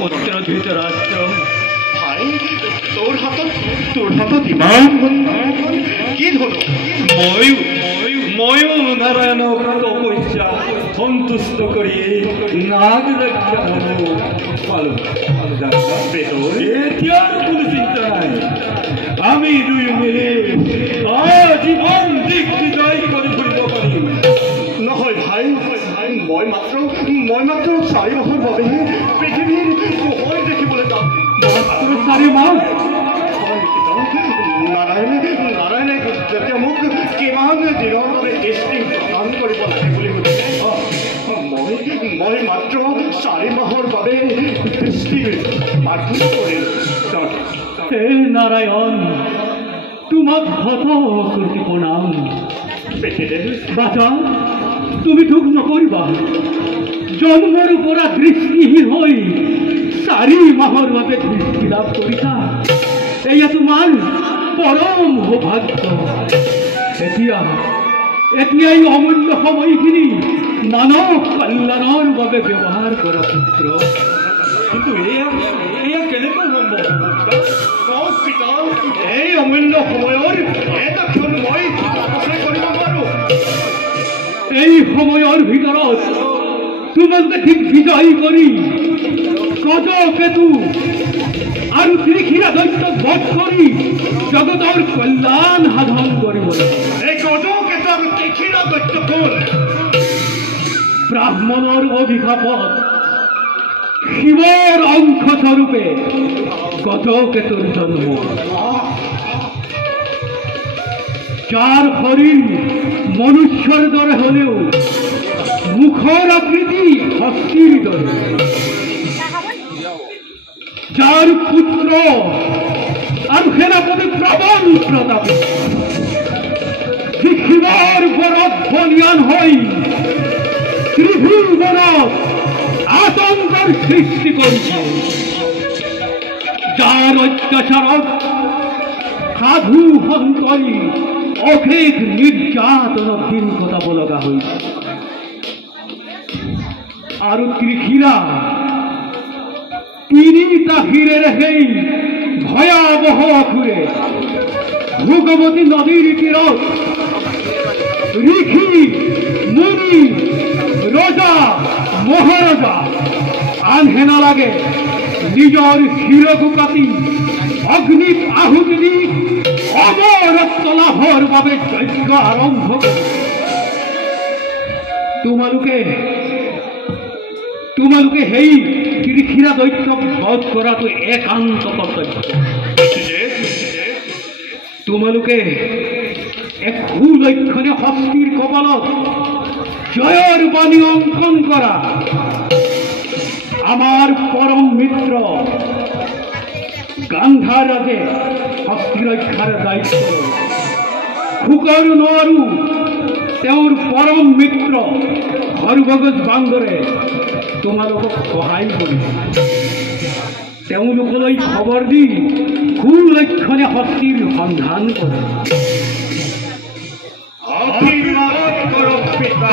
পুত্র ধৃতরাষ্ট্র, ভাই তোর হাতত ইমান কি হলো? ময়ূর নারায়ণ তপস্যা সন্তুষ্ট করিয়ে নাগ রক্ষা এতিয়ার কোনো চিন্তা নাই। আমি দুই মিলে আজীবন দিক বিজয় করে ফুৰিব পাৰিম। নহয় ভাই, মই মাত্ৰ 4 মাহৰ বাবেহে পৃথিৱীৰ পোহৰ দেখিবলৈ যাম। মাত্ৰ 4 মাহ? নাৰায়ণে যেতিয়া মোক কিমান দিনৰ বাবে দৃষ্টি প্ৰদান কৰিব লাগে বুলি কৈছে, মই মাত্ৰ 4 মাহৰ বাবে দৃষ্টি প্ৰাৰ্থনা কৰিলোঁ। হে নাৰায়ণ, তোমাক শত কোটি প্ৰণাম। বাচা, তুমি দুখ নকৰিবা। জন্মৰ পৰা দৃষ্টিহীন হৈ 4 মাহৰ বাবে দৃষ্টি লাভ কৰিছা, এয়া তোমাৰ পৰম সৌভাগ্য। এতিয়া এই অমূল্য সময়খিনি মানৱ কল্যাণৰ বাবে ব্যৱহাৰ কৰা পুত্ৰ। কিন্তু এয়া কেনেকৈ সম্ভৱ? এই অমূল্য সময়ৰ এটা ক্ষণ মই অপচয় কৰিব নোৱাৰো। এই সময়ৰ ভিতৰত তোমালোকে দিগ্বিজয় কৰি গজকেতু আৰু ত্ৰিশিৰা দৈত্যক বধ কৰি জগতৰ কল্যাণ সাধন কৰিব লাগে। এই গজকেতু আৰু ত্ৰিশিৰা দৈত্য কোন? ব্ৰাহ্মণৰ অভিশাপত শিৱৰ অংশস্বৰূপে গজকেতুৰ জন্ম। যাৰ শৰীৰ মনুষ্যৰ দৰে হলেও মুখৰ আকৃতি হস্তীৰ দৰে, যাৰ পুত্ৰ আৰু সেনাপতি প্ৰবল প্ৰতাপী, শিৱৰ বৰত বলিয়ান হৈ ত্ৰিভুৱনত আতংকৰ সৃষ্টি কৰিছে, যাৰ অত্যাচাৰত সাধু সন্তই অশেষ নিৰ্যাতনত দিন কটাব লগা হৈছে। আৰু ত্ৰিশিৰা তিনিটা শিৰেৰে সেই ভয়াৱহ অসুৰে ভোগৱতী নদীৰ তীৰত ঋষি মুনি ৰজা মহাৰজা আনহে নালাগে নিজৰ শিৰকো কাটি অগ্নিত আহুতি দি অমৰত্ব লাভৰ বাবে যজ্ঞ আৰম্ভ কৰে। তোমালোকে সেই ত্ৰিশিৰা দৈত্যক বধ কৰাটো একান্ত কৰ্তব্য। তোমালোকে এক সুলক্ষণে হস্তীৰ কপালত জয়ৰ বাণী অংকন কৰা আমাৰ পৰম মিত্ৰ গান্ধাৰাজে হস্তি ৰক্ষাৰ দায়িত্ব শুকৰ নোৱাৰো তেওঁৰ পৰম মিত্ৰ হৰভগজ বান্দৰে তোমালোকক সহায় কৰিছে। তেওঁলোকলৈ খবৰ দি সুলক্ষণে হস্তিৰ সন্ধান কৰে। আশীৰ্বাদ কৰক পিতা।